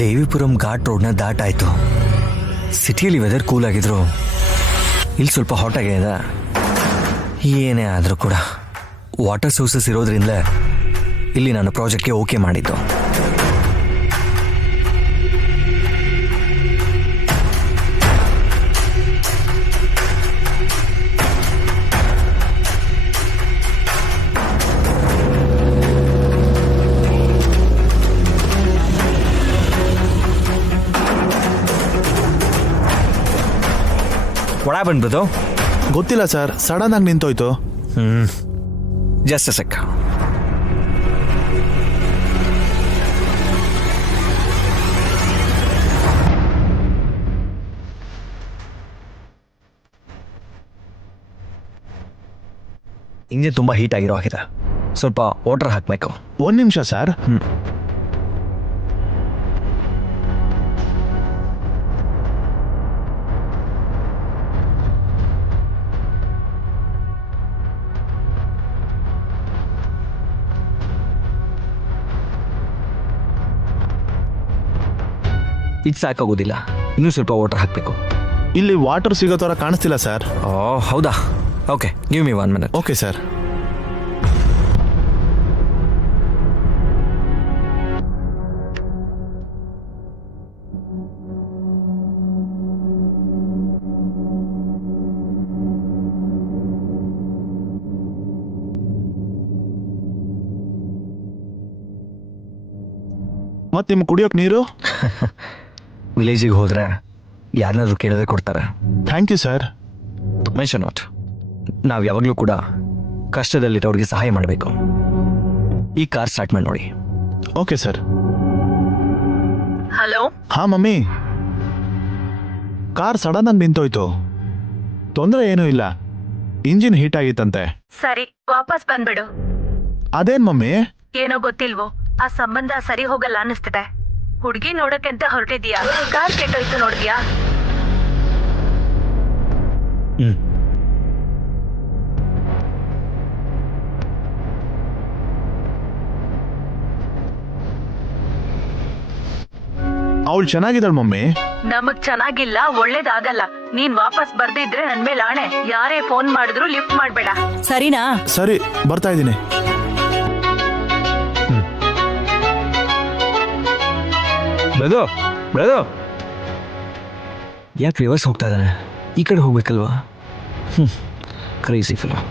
ದೇವಿಪುರಂ ಘಾಟ್ ರೋಡ್ನ ದಾಟಾಯಿತು. ಸಿಟಿಯಲ್ಲಿ weather cool ಆಗಿದ್ರು, ಇಲ್ಲಿ ಸ್ವಲ್ಪ ಹಾಟ್ ಆಗಿದೆ. ಏನೇ ಆದರೂ ಕೂಡ ವಾಟರ್ ಸೋರ್ಸಸ್ ಇರೋದ್ರಿಂದಲೇ ಇಲ್ಲಿ ನಾನು ಪ್ರಾಜೆಕ್ಟ್ಗೆ ಓಕೆ ಮಾಡಿದ್ದು. ಒಳ ಬಂದ್ಬಿಟ್ಟು ಗೊತ್ತಿಲ್ಲ ಸರ್, ಸಡನ್ ಆಗಿ ನಿಂತೋಯ್ತು. Just sec. ಇಂಜಿನ್ ತುಂಬ ಹೀಟ್ ಆಗಿರೋ ಹಾಗಿದೆ, ಸ್ವಲ್ಪ ವಾಟರ್ ಹಾಕಬೇಕು. 1 ನಿಮಿಷ ಸರ್. ಇದು ಸಾಕಾಗೋದಿಲ್ಲ, ಇನ್ನೂ ಸ್ವಲ್ಪ ವಾಟರ್ ಹಾಕಬೇಕು. ಇಲ್ಲಿ ವಾಟರ್ ಸಿಗೋ ಥರ ಕಾಣಿಸ್ತಿಲ್ಲ ಸರ್. ಓ ಹೌದಾ, okay, give me 1 minute. Okay sir. ಮತ್ತೆ ನಿಮ್ಗೆ ಕುಡಿಯೋಕೆ ನೀರು? ವಿಲೇಜಿಗೆ ಹೋದ್ರೆ ಯಾರನ್ನಾದ್ರೂ ಕೇಳಿದ್ರೆ ಕೊಡ್ತಾರೆ. Thank you sir. Mention not. ನಾವು ಯಾವಾಗಲೂ ಕೂಡ ಕಷ್ಟದಲ್ಲಿರೋರಿಗೆ ಸಹಾಯ ಮಾಡಬೇಕು. ಈ ಕಾರ್ ಸ್ಟಾರ್ಟ್ ಮಾಡಿ ನೋಡಿ. Okay sir. ಹಲೋ. ಹಾ ಮಮ್ಮಿ, ಕಾರ್ ಸಡನ್ ಆಗಿ ನಿಂತೋಯ್ತು. ತೊಂದರೆ ಏನೂ ಇಲ್ಲ, ಇಂಜಿನ್ ಹೀಟ್ ಆಗಿತ್ತಂತೆ. ಸರಿ, ವಾಪಸ್ ಬಂದ್ಬಿಡು. ಅದೇನ್ ಮಮ್ಮಿ? ಏನೋ ಗೊತ್ತಿಲ್ವೋ, ಆ ಸಂಬಂಧ ಸರಿ ಹೋಗಲ್ಲ ಅನ್ನಿಸ್ತಿದೆ. ಹುಡುಗಿ ನೋಡಕ್ಕೆ ಅಂತ ಹೊರಟಿದ್ಯಾ, ಕಾರ್ ಕೆಟ್ಟೋಯ್ತು ನೋಡಿದ್ಯಾ? ಅವಳು ಚೆನ್ನಾಗಿದ್ದಾಳ ಮಮ್ಮಿ. ನಮಗ್ ಚೆನ್ನಾಗಿಲ್ಲ, ಒಳ್ಳೇದಾಗಲ್ಲ. ನೀನ್ ವಾಪಸ್ ಬರ್ದಿದ್ರೆ ನನ್ ಮೇಲೆ ಆಣೆ, ಯಾರೇ ಫೋನ್ ಮಾಡಿದ್ರು ಲಿಫ್ಟ್ ಮಾಡ್ಬೇಡ, ಸರಿನಾ? ಸರಿ, ಬರ್ತಾ ಇದ್ದೀನಿ. ಬ್ರದೋ ಯಾಕೆ ರಿವರ್ಸ್ ಹೋಗ್ತಾ ಇದ್ದಾನೆ? ಈ ಕಡೆ ಹೋಗ್ಬೇಕಲ್ವಾ? Crazy film.